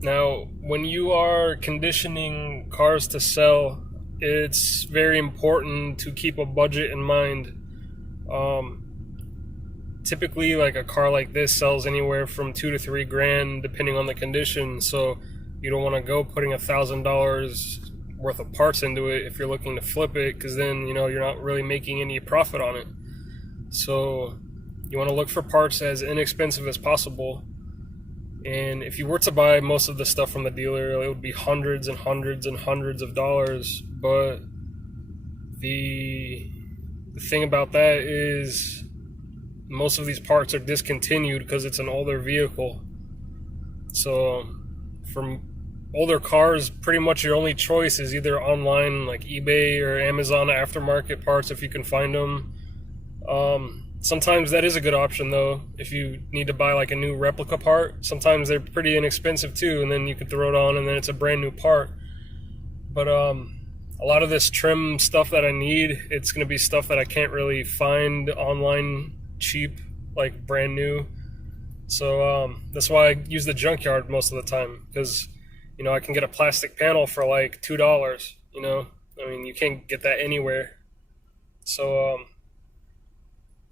Now, when you are conditioning cars to sell, it's very important to keep a budget in mind. Um, Typically, like a car like this sells anywhere from 2 to 3 grand, depending on the condition. So you don't want to go putting $1,000 worth of parts into it if you're looking to flip it, because then you're not really making any profit on it. So you want to look for parts as inexpensive as possible. And if you were to buy most of the stuff from the dealer, it would be hundreds and hundreds and hundreds of dollars. But the thing about that is most of these parts are discontinued because it's an older vehicle. So from older cars, pretty much your only choice is either online, like eBay or Amazon aftermarket parts if you can find them. Sometimes that is a good option though. If you need to buy like a new replica part, sometimes they're pretty inexpensive too, and then you can throw it on and then it's a brand new part. But a lot of this trim stuff that I need, it's going to be stuff that I can't really find online cheap, like brand new. So that's why I use the junkyard most of the time, because I can get a plastic panel for like $2. I mean, you can't get that anywhere. So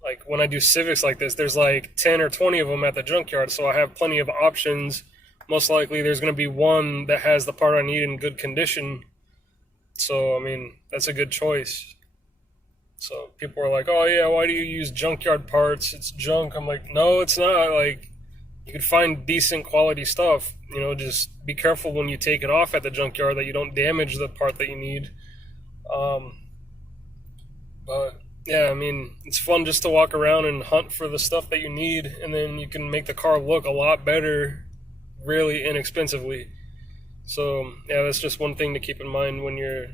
like when I do Civics like this, there's like 10 or 20 of them at the junkyard, so I have plenty of options. Most likely there's going to be one that has the part I need in good condition. So, I mean, that's a good choice. So people are like, oh yeah, why do you use junkyard parts? It's junk. I'm like, no, it's not. Like, you can find decent quality stuff. Just be careful when you take it off at the junkyard that you don't damage the part that you need. But yeah, I mean, it's fun just to walk around and hunt for the stuff that you need, and then you can make the car look a lot better really inexpensively. So yeah, that's just one thing to keep in mind when you're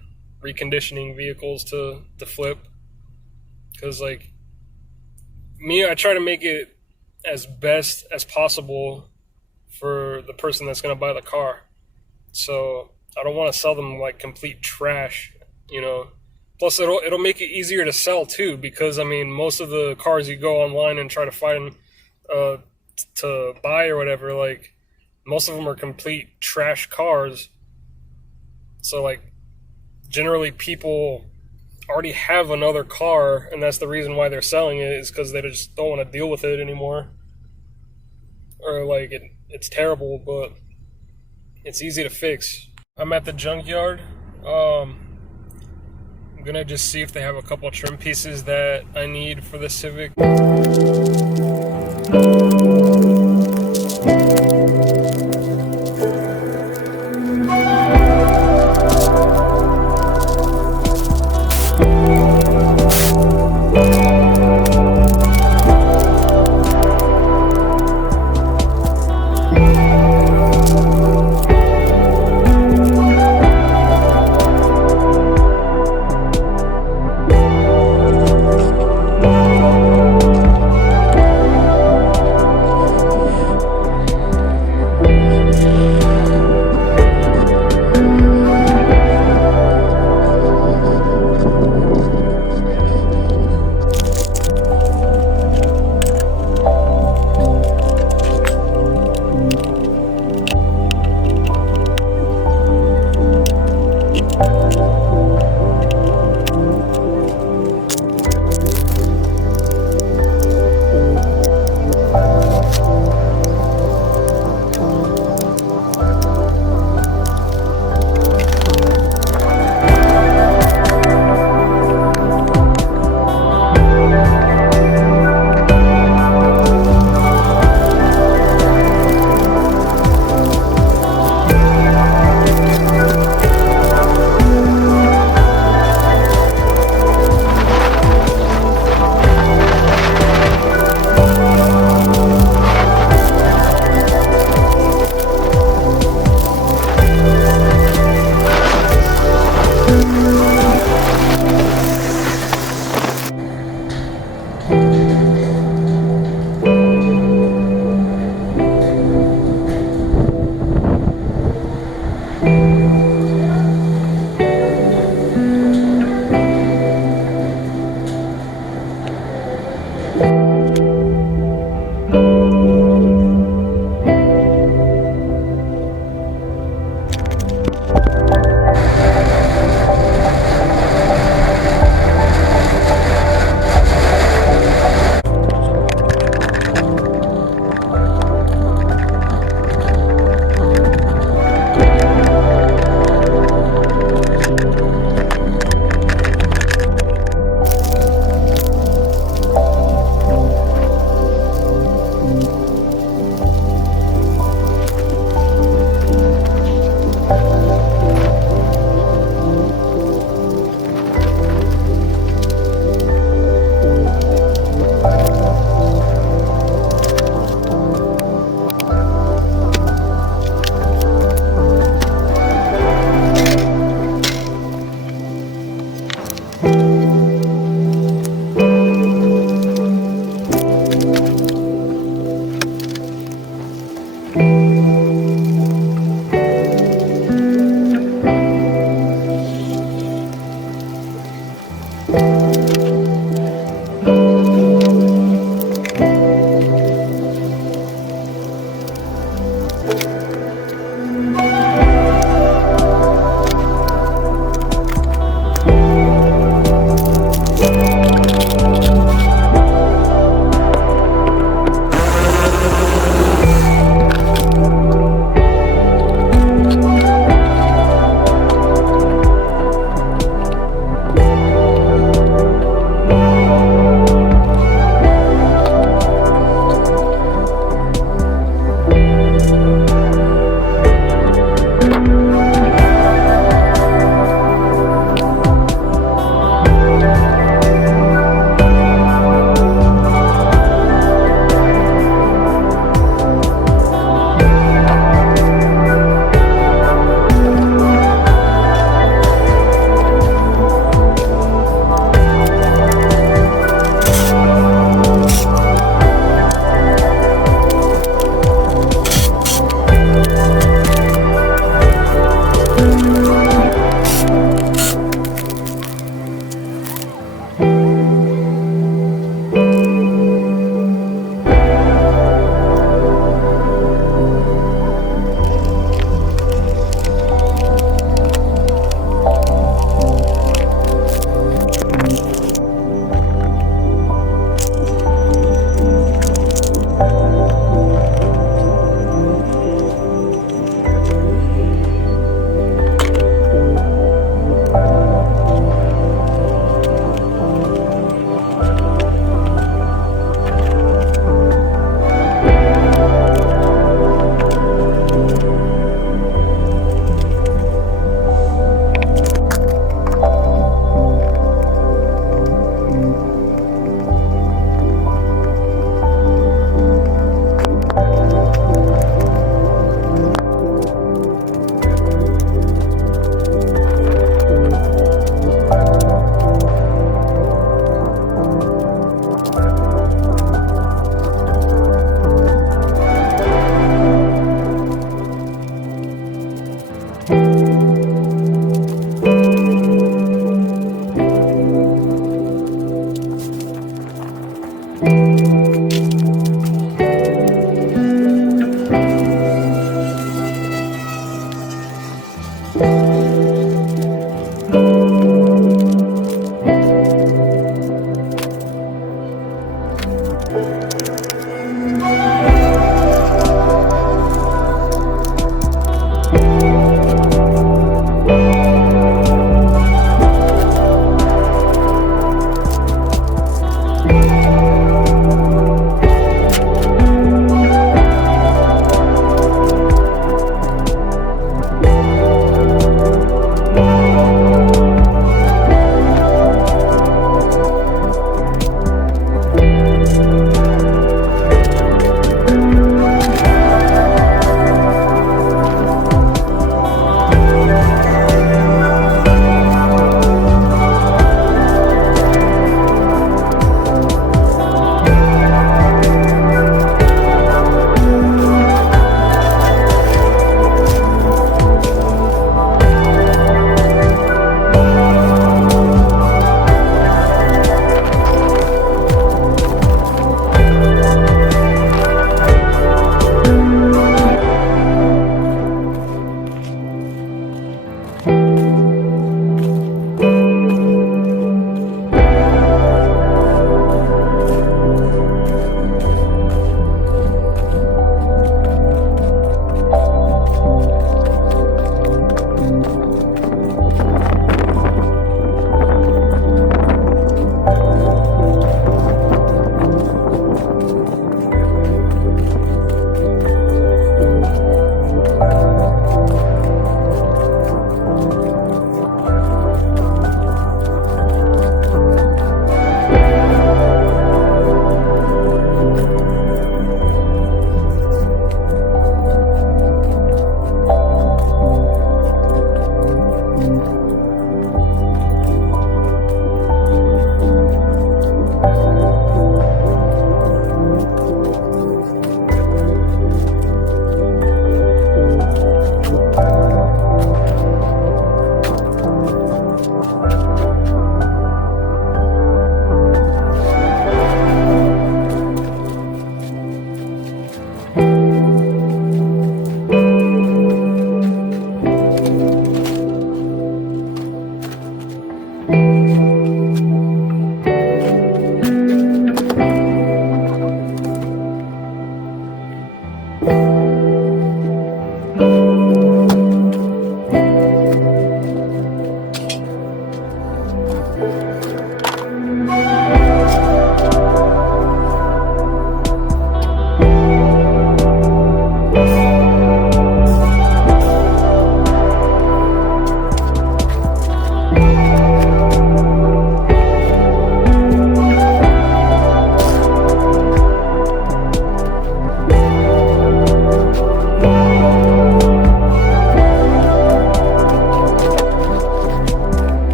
reconditioning vehicles to flip. Because like me, I try to make it as best as possible for the person that's going to buy the car. So I don't want to sell them like complete trash. Plus, it'll make it easier to sell too, because I mean, most of the cars you go online and try to find to buy or whatever, like most of them are complete trash cars. So like generally people already have another car, and that's the reason why they're selling it, is because they just don't want to deal with it anymore, or like it's terrible, but it's easy to fix. I'm at the junkyard. I'm gonna just see if they have a couple trim pieces that I need for the Civic.